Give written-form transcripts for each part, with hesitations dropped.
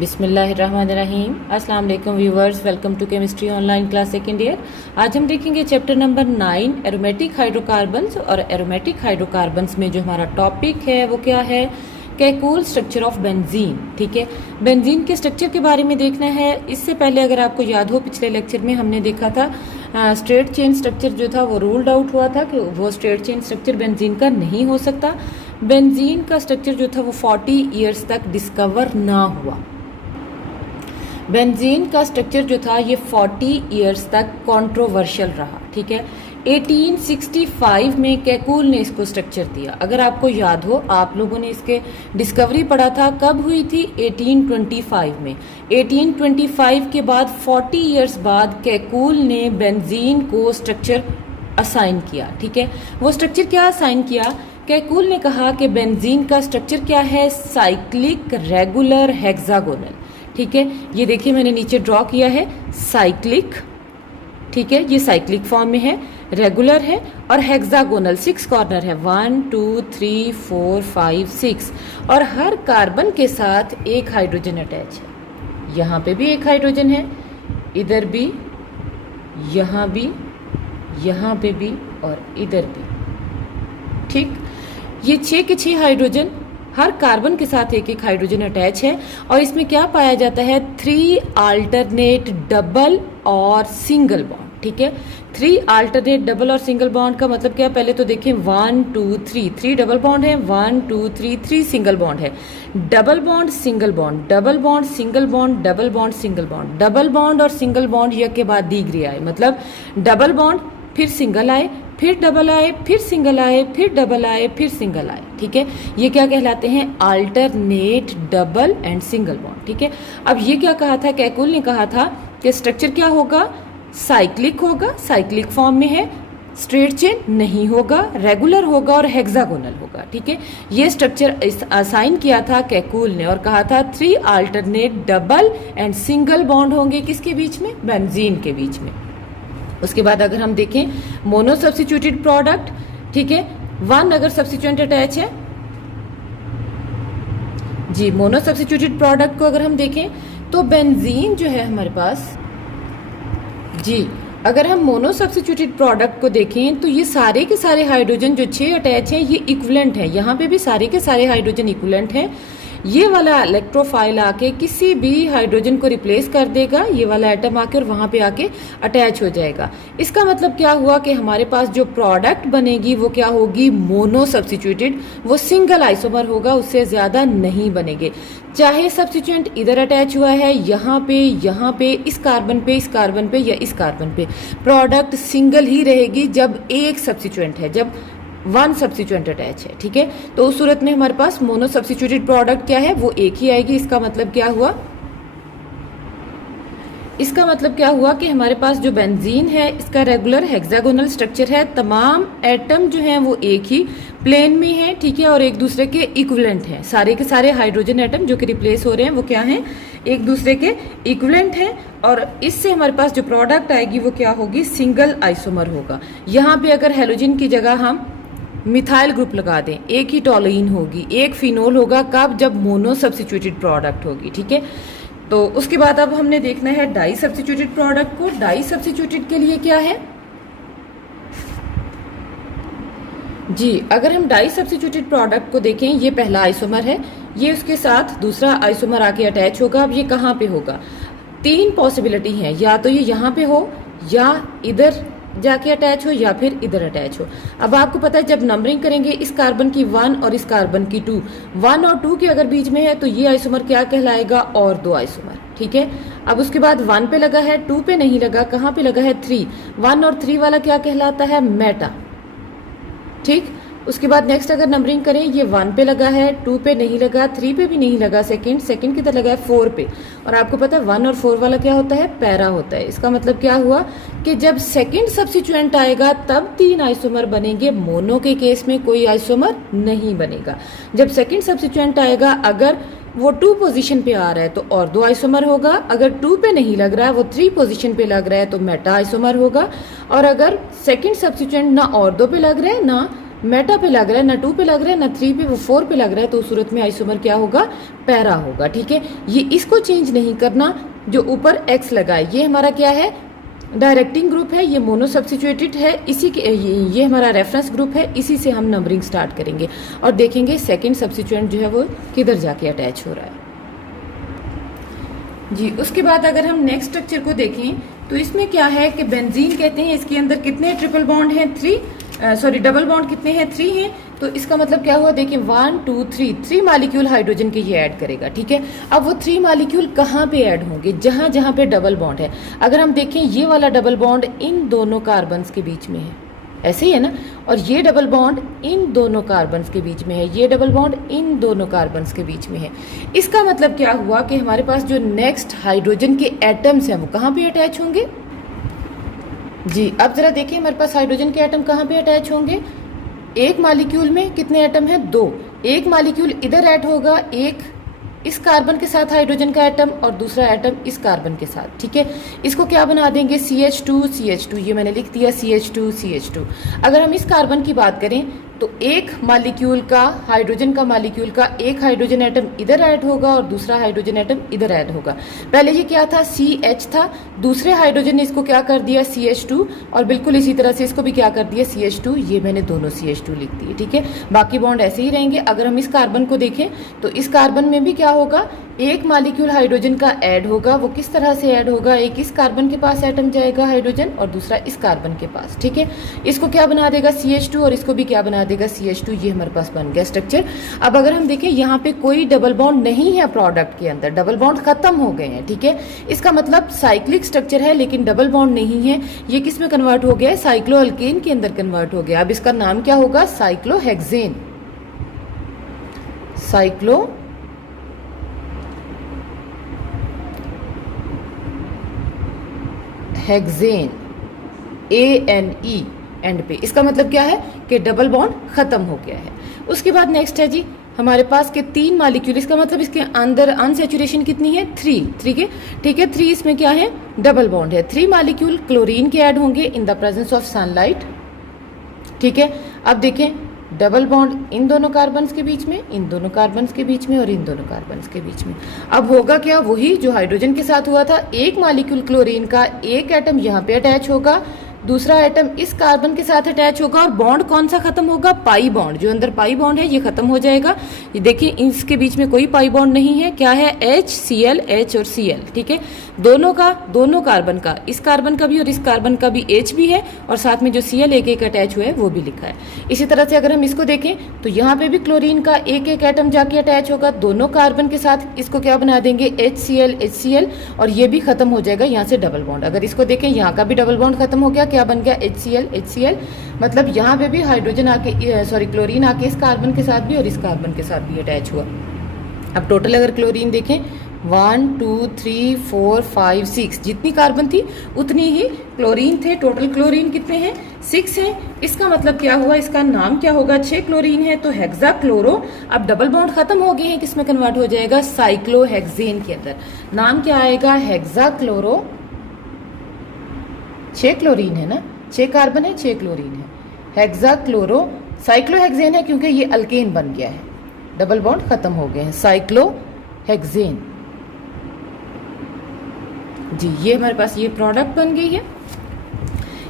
बिस्मिल्लाहिर्रहमानिर्रहीम। अस्सलाम वालेकुम viewers, welcome to chemistry online class second year. आज हम देखेंगे चैप्टर नंबर 9 एरोमेटिक हाइड्रोकार्बन्स। और एरोमेटिक हाइड्रोकार्बन्स में जो हमारा टॉपिक है वो क्या है? Kekule structure of benzene. ठीक है, बेंजीन के स्ट्रक्चर के बारे में देखना है। इससे पहले अगर आपको याद हो, पिछले लेक्चर में हमने देखा था स्ट्रेट चेन स्ट्रक्चर जो था वो रूल्ड आउट हुआ था कि वो स्ट्रेट चेन स्ट्रक्चर बेंजीन का नहीं हो सकता। बेंजीन का स्ट्रक्चर जो था वो 40 ईयर्स तक डिस्कवर ना हुआ। बेंजीन का स्ट्रक्चर जो था ये 40 ईयर्स तक कंट्रोवर्शियल रहा। ठीक है, 1865 में कैकुल ने इसको स्ट्रक्चर दिया। अगर आपको याद हो, आप लोगों ने इसके डिस्कवरी पढ़ा था, कब हुई थी? 1825 में। 1825 के बाद 40 ईयर्स बाद कैकुल ने बेंजीन को स्ट्रक्चर असाइन किया। ठीक है, वो स्ट्रक्चर क्या असाइन किया? कैकुल ने कहा कि बेंजीन का स्ट्रक्चर क्या है? Cyclic regular hexagonal. ठीक है, ये देखिए मैंने नीचे ड्रॉ किया है साइक्लिक। ठीक है, ये साइक्लिक फॉर्म में है, रेगुलर है और हेक्सागोनल 6 कॉर्नर है, 1 2 3 4 5 6। और हर कार्बन के साथ एक हाइड्रोजन अटैच है। यहाँ पे भी एक हाइड्रोजन है, इधर भी, यहाँ भी, यहाँ पे भी और इधर भी। ठीक, ये 6 के 6 हाइड्रोजन, हर कार्बन के साथ एक एक हाइड्रोजन अटैच है। और इसमें क्या पाया जाता है? 3 अल्टरनेट डबल और सिंगल बॉन्ड। ठीक है, 3 अल्टरनेट डबल और सिंगल बॉन्ड का मतलब क्या? पहले तो देखें, 1 2 3 डबल बॉन्ड है, 1 2 3 सिंगल बॉन्ड है। Double bond single bond, double bond single bond, double bond single bond, double bond और सिंगल बॉन्ड एक के बाद दीगरे आए। मतलब डबल बॉन्ड, फिर सिंगल आए, फिर डबल आए, फिर सिंगल आए, फिर डबल आए, फिर सिंगल आए। ठीक है, ये क्या कहलाते हैं? Alternate double and single bond. ठीक है, अब ये क्या कहा था? कैकुल ने कहा था कि स्ट्रक्चर क्या होगा? साइक्लिक होगा, साइक्लिक फॉर्म में है, स्ट्रेट चेन नहीं होगा, रेगुलर होगा और हेक्सागोनल होगा। ठीक है, ये स्ट्रक्चर असाइन किया था कैकुल ने और कहा था 3 alternate double and single bond होंगे किसके बीच में? बेंजीन के बीच में। उसके बाद अगर हम देखें मोनो सब्स्टिट्यूटेड प्रोडक्ट, ठीक है, 1 अगर सब्स्टिट्यूएंट अटैच है जी, मोनो सब्स्टिट्यूटेड प्रोडक्ट को अगर हम देखें तो बेंजीन जो है हमारे पास जी, अगर हम मोनो सब्स्टिट्यूटेड प्रोडक्ट को देखें तो ये सारे के सारे हाइड्रोजन जो 6 अटैच हैं ये इक्विवेलेंट हैं। यहाँ पे भी सारे के सारे हाइड्रोजन इक्विवेलेंट हैं। ये वाला इलेक्ट्रोफाइल आके किसी भी हाइड्रोजन को रिप्लेस कर देगा, ये वाला एटम आके और वहाँ पे आके अटैच हो जाएगा। इसका मतलब क्या हुआ कि हमारे पास जो प्रोडक्ट बनेगी वो क्या होगी? मोनो सब्स्टिट्यूटेड, वो सिंगल आइसोमर होगा, उससे ज़्यादा नहीं बनेंगे। चाहे सब्स्टिट्यूएंट इधर अटैच हुआ है, यहाँ पे, इस कार्बन पे, इस कार्बन पे या इस कार्बन पे, प्रोडक्ट सिंगल ही रहेगी जब एक सब्स्टिट्यूएंट है, जब 1 सब्स्टिट्यूएंट अटैच है। ठीक है, तो उस सूरत में हमारे पास मोनो सब्स्टिट्यूटेड प्रोडक्ट क्या है? वो एक ही आएगी। इसका मतलब क्या हुआ? इसका मतलब क्या हुआ कि हमारे पास जो बेंजीन है इसका रेगुलर हेक्सागोनल स्ट्रक्चर है। तमाम एटम जो हैं वो एक ही प्लेन में हैं। ठीक है, और एक दूसरे के इक्विवेलेंट हैं। सारे के सारे हाइड्रोजन एटम जो कि रिप्लेस हो रहे हैं वो क्या हैं? एक दूसरे के इक्विवेलेंट हैं। और इससे हमारे पास जो प्रोडक्ट आएगी वो क्या होगी? सिंगल आइसोमर होगा। यहाँ पे अगर हेलोजन की जगह हम मिथाइल ग्रुप लगा दें, एक ही टॉलुइन होगी, एक फिनोल होगा। कब? जब मोनो सब्स्टिट्यूटेड प्रोडक्ट होगी। ठीक है, तो उसके बाद अब हमने देखना है डाई सब्स्टिट्यूटेड प्रोडक्ट को। डाई सब्स्टिट्यूटेड के लिए क्या है जी? अगर हम डाई सब्स्टिट्यूटेड प्रोडक्ट को देखें, ये पहला आइसोमर है, ये उसके साथ दूसरा आइसोमर आके अटैच होगा। अब ये कहाँ पे होगा? 3 पॉसिबिलिटी है, या तो ये यहाँ पे हो, या इधर जाके अटैच हो, या फिर इधर अटैच हो। अब आपको पता है जब नंबरिंग करेंगे इस कार्बन की 1 और इस कार्बन की 2, 1 और 2 के अगर बीच में है तो ये आइसोमर क्या कहलाएगा? और 2 आइसोमर। ठीक है, अब उसके बाद 1 पे लगा है, 2 पे नहीं लगा, कहाँ पे लगा है? 3। 1 और 3 वाला क्या कहलाता है? मेटा। ठीक, उसके बाद नेक्स्ट अगर नंबरिंग करें, ये 1 पे लगा है, 2 पे नहीं लगा, 3 पे भी नहीं लगा, सेकंड किधर लगा है? 4 पे। और आपको पता है 1 और 4 वाला क्या होता है? पैरा होता है। इसका मतलब क्या हुआ कि जब सेकंड सब्स्टिट्यूएंट आएगा तब 3 आइसोमर बनेंगे। मोनो के केस में कोई आइसोमर नहीं बनेगा। जब सेकंड सब्स्टिट्यूएंट आएगा, अगर वो 2 पोजीशन पे आ रहा है तो और 2 आइसोमर होगा। अगर 2 पे नहीं लग रहा है, वो 3 पोजीशन पे लग रहा है तो मेटा आइसोमर होगा। और अगर सेकंड सब्स्टिट्यूएंट ना और 2 पे लग रहा है ना मेटा पे लग रहा है, ना 2 पे लग रहा है, ना 3 पे, वो 4 पे लग रहा है, तो उस सूरत में आइसोमर क्या होगा, पैरा होगा। ठीक है, ये इसको चेंज नहीं करना, जो ऊपर एक्स लगा है ये हमारा क्या है, डायरेक्टिंग ग्रुप है, ये मोनो सब्स्टिट्यूटेड है, इसी के ये हमारा रेफरेंस ग्रुप है, इसी से हम नंबरिंग स्टार्ट करेंगे और देखेंगे सेकंड सब्स्टिट्यूएंट जो है वो किधर जाके अटैच हो रहा है जी। उसके बाद अगर हम नेक्स्ट स्ट्रक्चर को देखें तो इसमें क्या है कि बेंजीन कहते हैं, इसके अंदर कितने ट्रिपल बॉन्ड हैं, डबल बॉन्ड कितने हैं, 3 हैं। तो इसका मतलब क्या हुआ, देखिए 1 2 3 मॉलिक्यूल हाइड्रोजन के ये ऐड करेगा। ठीक है, अब वो 3 मॉलिक्यूल कहाँ पे ऐड होंगे, जहां जहां पे डबल बॉन्ड है। अगर हम देखें ये वाला डबल बॉन्ड इन दोनों कार्बन्स के बीच में है, ऐसे ही है ना, और ये डबल बॉन्ड इन दोनों कार्बन्स के बीच में है, ये डबल बॉन्ड इन दोनों कार्बन्स के बीच में है। इसका मतलब क्या हुआ कि हमारे पास जो नेक्स्ट हाइड्रोजन के एटम्स हैं वो कहाँ पे अटैच होंगे जी। अब जरा देखिए हमारे पास हाइड्रोजन के एटम कहाँ पे अटैच होंगे, एक मॉलिक्यूल में कितने एटम है, 2। एक मॉलिक्यूल इधर ऐड होगा, एक इस कार्बन के साथ हाइड्रोजन का एटम और दूसरा एटम इस कार्बन के साथ। ठीक है, इसको क्या बना देंगे, CH2 ये मैंने लिख दिया CH2। अगर हम इस कार्बन की बात करें तो एक मॉलिक्यूल का, हाइड्रोजन का मॉलिक्यूल का एक हाइड्रोजन एटम इधर ऐड होगा और दूसरा हाइड्रोजन एटम इधर ऐड होगा। पहले ये क्या था, CH था, दूसरे हाइड्रोजन ने इसको क्या कर दिया, CH2, और बिल्कुल इसी तरह से इसको भी क्या कर दिया, CH2। ये मैंने दोनों CH2 लिख दिए। ठीक है, बाकी बॉन्ड ऐसे ही रहेंगे। अगर हम इस कार्बन को देखें तो इस कार्बन में भी क्या होगा, एक मॉलिक्यूल हाइड्रोजन का ऐड होगा। वो किस तरह से ऐड होगा, एक इस कार्बन के पास एटम जाएगा हाइड्रोजन और दूसरा इस कार्बन के पास। ठीक है, इसको क्या बना देगा, CH2, और इसको भी क्या बना देगा, CH2। ये हमारे पास बन गया स्ट्रक्चर। अब अगर हम देखें यहाँ पे कोई डबल बॉन्ड नहीं है, प्रोडक्ट के अंदर डबल बॉन्ड खत्म हो गए हैं। ठीक है, इसका मतलब साइक्लिक स्ट्रक्चर है लेकिन डबल बॉन्ड नहीं है। ये किस में कन्वर्ट हो गया है, साइक्लोअल्केन के अंदर कन्वर्ट हो गया। अब इसका नाम क्या होगा, साइक्लोहेक्सेन। हेक्सेन, ANE एंड पे। इसका मतलब क्या है कि डबल बॉन्ड खत्म हो गया है। उसके बाद नेक्स्ट है जी हमारे पास के 3 मॉलिक्यूल, इसका मतलब इसके अंदर अनसैचुरेशन कितनी है, 3। ठीक है, 3 इसमें क्या है, डबल बॉन्ड है। 3 मॉलिक्यूल क्लोरीन के ऐड होंगे in the presence of sunlight. ठीक है, अब देखें डबल बॉन्ड इन दोनों कार्बन्स के बीच में, इन दोनों कार्बन्स के बीच में और इन दोनों कार्बन्स के बीच में। अब होगा क्या, वही जो हाइड्रोजन के साथ हुआ था, एक मॉलिक्यूल क्लोरीन का एक एटम यहाँ पे अटैच होगा, दूसरा एटम इस कार्बन के साथ अटैच होगा, और बॉन्ड कौन सा खत्म होगा, पाई बॉन्ड। जो अंदर पाई बॉन्ड है ये खत्म हो जाएगा। ये देखिए इसके बीच में कोई पाई बॉन्ड नहीं है, क्या है, HCl, H और Cl। ठीक है, दोनों कार्बन का, इस कार्बन का भी और इस कार्बन का भी H भी है, और साथ में जो Cl एक एक अटैच हुआ है वो भी लिखा है। इसी तरह से अगर हम इसको देखें तो यहाँ पे भी क्लोरीन का एक एक एटम जाके अटैच होगा दोनों कार्बन के साथ। इसको क्या बना देंगे, HCl, और ये भी खत्म हो जाएगा यहाँ से डबल बॉन्ड। अगर इसको देखें यहाँ का भी डबल बॉन्ड खत्म हो गया, क्या बन गया, HCl, मतलब यहाँ पे भी हाइड्रोजन आके, क्लोरीन आके इस कार्बन के साथ भी और इस कार्बन के साथ भी अटैच हुआ। अब टोटल अगर क्लोरीन देखें 1 2 3 4 5 6, जितनी कार्बन थी उतनी ही क्लोरीन थे। टोटल क्लोरीन कितने हैं, 6 हैं। इसका मतलब क्या हुआ, इसका नाम क्या होगा, 6 क्लोरीन है तो हेक्सा क्लोरो। अब डबल बॉन्ड खत्म हो गए हैं, किसमें कन्वर्ट हो जाएगा, साइक्लोहेक्सेन के अंदर। नाम क्या आएगा, हेक्सा क्लोरो। 6 क्लोरीन है ना, 6 कार्बन है, 6 क्लोरीन है, हेक्सा क्लोरो। साइक्लोहेक्सेन है क्योंकि ये अल्केन बन गया है, डबल बॉन्ड खत्म हो गए हैं, साइक्लोहेक्सेन जी। ये हमारे पास ये प्रोडक्ट बन गई है।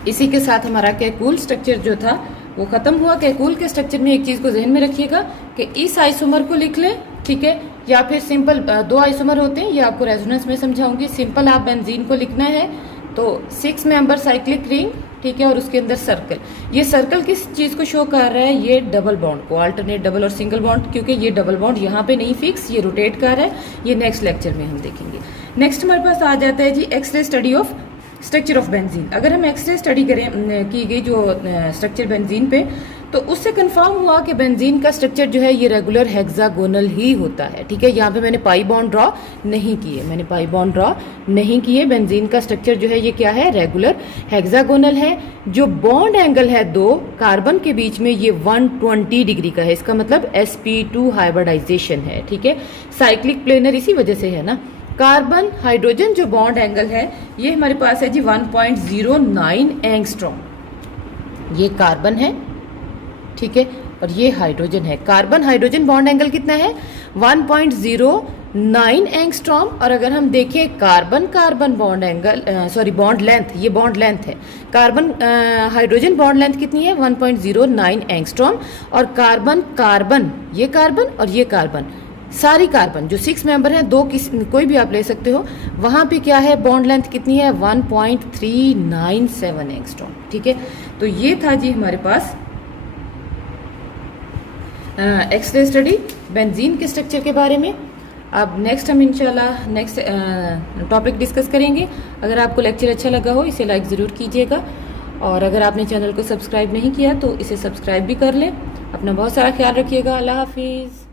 इसी के साथ हमारा कैकूल स्ट्रक्चर जो था वो खत्म हुआ। कैकूल के स्ट्रक्चर में एक चीज को ध्यान में रखिएगा कि इस आइसोमर को लिख लें, ठीक है, या फिर सिंपल 2 आइसोमर होते हैं, ये आपको रेजोनेंस में समझाऊंगी। सिंपल आप बेंजीन को लिखना है तो 6 मेंबर साइक्लिक रिंग, ठीक है, और उसके अंदर सर्कल। ये सर्कल किस चीज को शो कर रहा है, ये डबल बॉन्ड को, अल्टरनेट डबल और सिंगल बॉन्ड, क्योंकि ये डबल बॉन्ड यहाँ पे नहीं फिक्स, ये रोटेट कर रहा है। ये नेक्स्ट लेक्चर में हम देखेंगे। नेक्स्ट हमारे पास आ जाता है जी x ray study of structure of benzene. अगर हम एक्सरे स्टडी करें की गई जो स्ट्रक्चर बेंजीन पे, तो उससे कंफर्म हुआ कि बेंजीन का स्ट्रक्चर जो है ये रेगुलर हेक्सागोनल ही होता है। ठीक है, यहाँ पे मैंने पाई बॉन्ड ड्रॉ नहीं किए, बेंजीन का स्ट्रक्चर जो है ये क्या है, रेगुलर हेक्सागोनल है। जो बॉन्ड एंगल है 2 कार्बन के बीच में ये 120 डिग्री का है, इसका मतलब sp2 हाइब्रिडाइजेशन है। ठीक है, साइक्लिक प्लेनर इसी वजह से है ना। कार्बन हाइड्रोजन जो बॉन्ड एंगल है ये हमारे पास है जी 1.09 एंगस्ट्रॉम। ये कार्बन है ठीक है। और ये हाइड्रोजन है, कार्बन हाइड्रोजन बॉन्ड एंगल कितना है 1.09 एंगस्ट्रॉम। और अगर हम देखें carbon carbon bond angle sorry bond length, ये बॉन्ड लेंथ है, कार्बन हाइड्रोजन बॉन्ड लेंथ कितनी है 1.09 एंगस्ट्रॉम। और कार्बन कार्बन, ये कार्बन और ये कार्बन, सारी कार्बन जो 6 मेंबर हैं, दो कोई भी आप ले सकते हो, वहाँ पे क्या है बॉन्ड लेंथ कितनी है 1.397 एंगस्ट्रॉम। ठीक है, तो ये था जी हमारे पास एक्स-रे स्टडी बेंजीन के स्ट्रक्चर के बारे में। अब नेक्स्ट हम इंशाल्लाह नेक्स्ट टॉपिक डिस्कस करेंगे। अगर आपको लेक्चर अच्छा लगा हो इसे लाइक ज़रूर कीजिएगा, और अगर आपने चैनल को सब्सक्राइब नहीं किया तो इसे सब्सक्राइब भी कर लें। अपना बहुत सारा ख्याल रखिएगा। अल्लाह हाफिज़।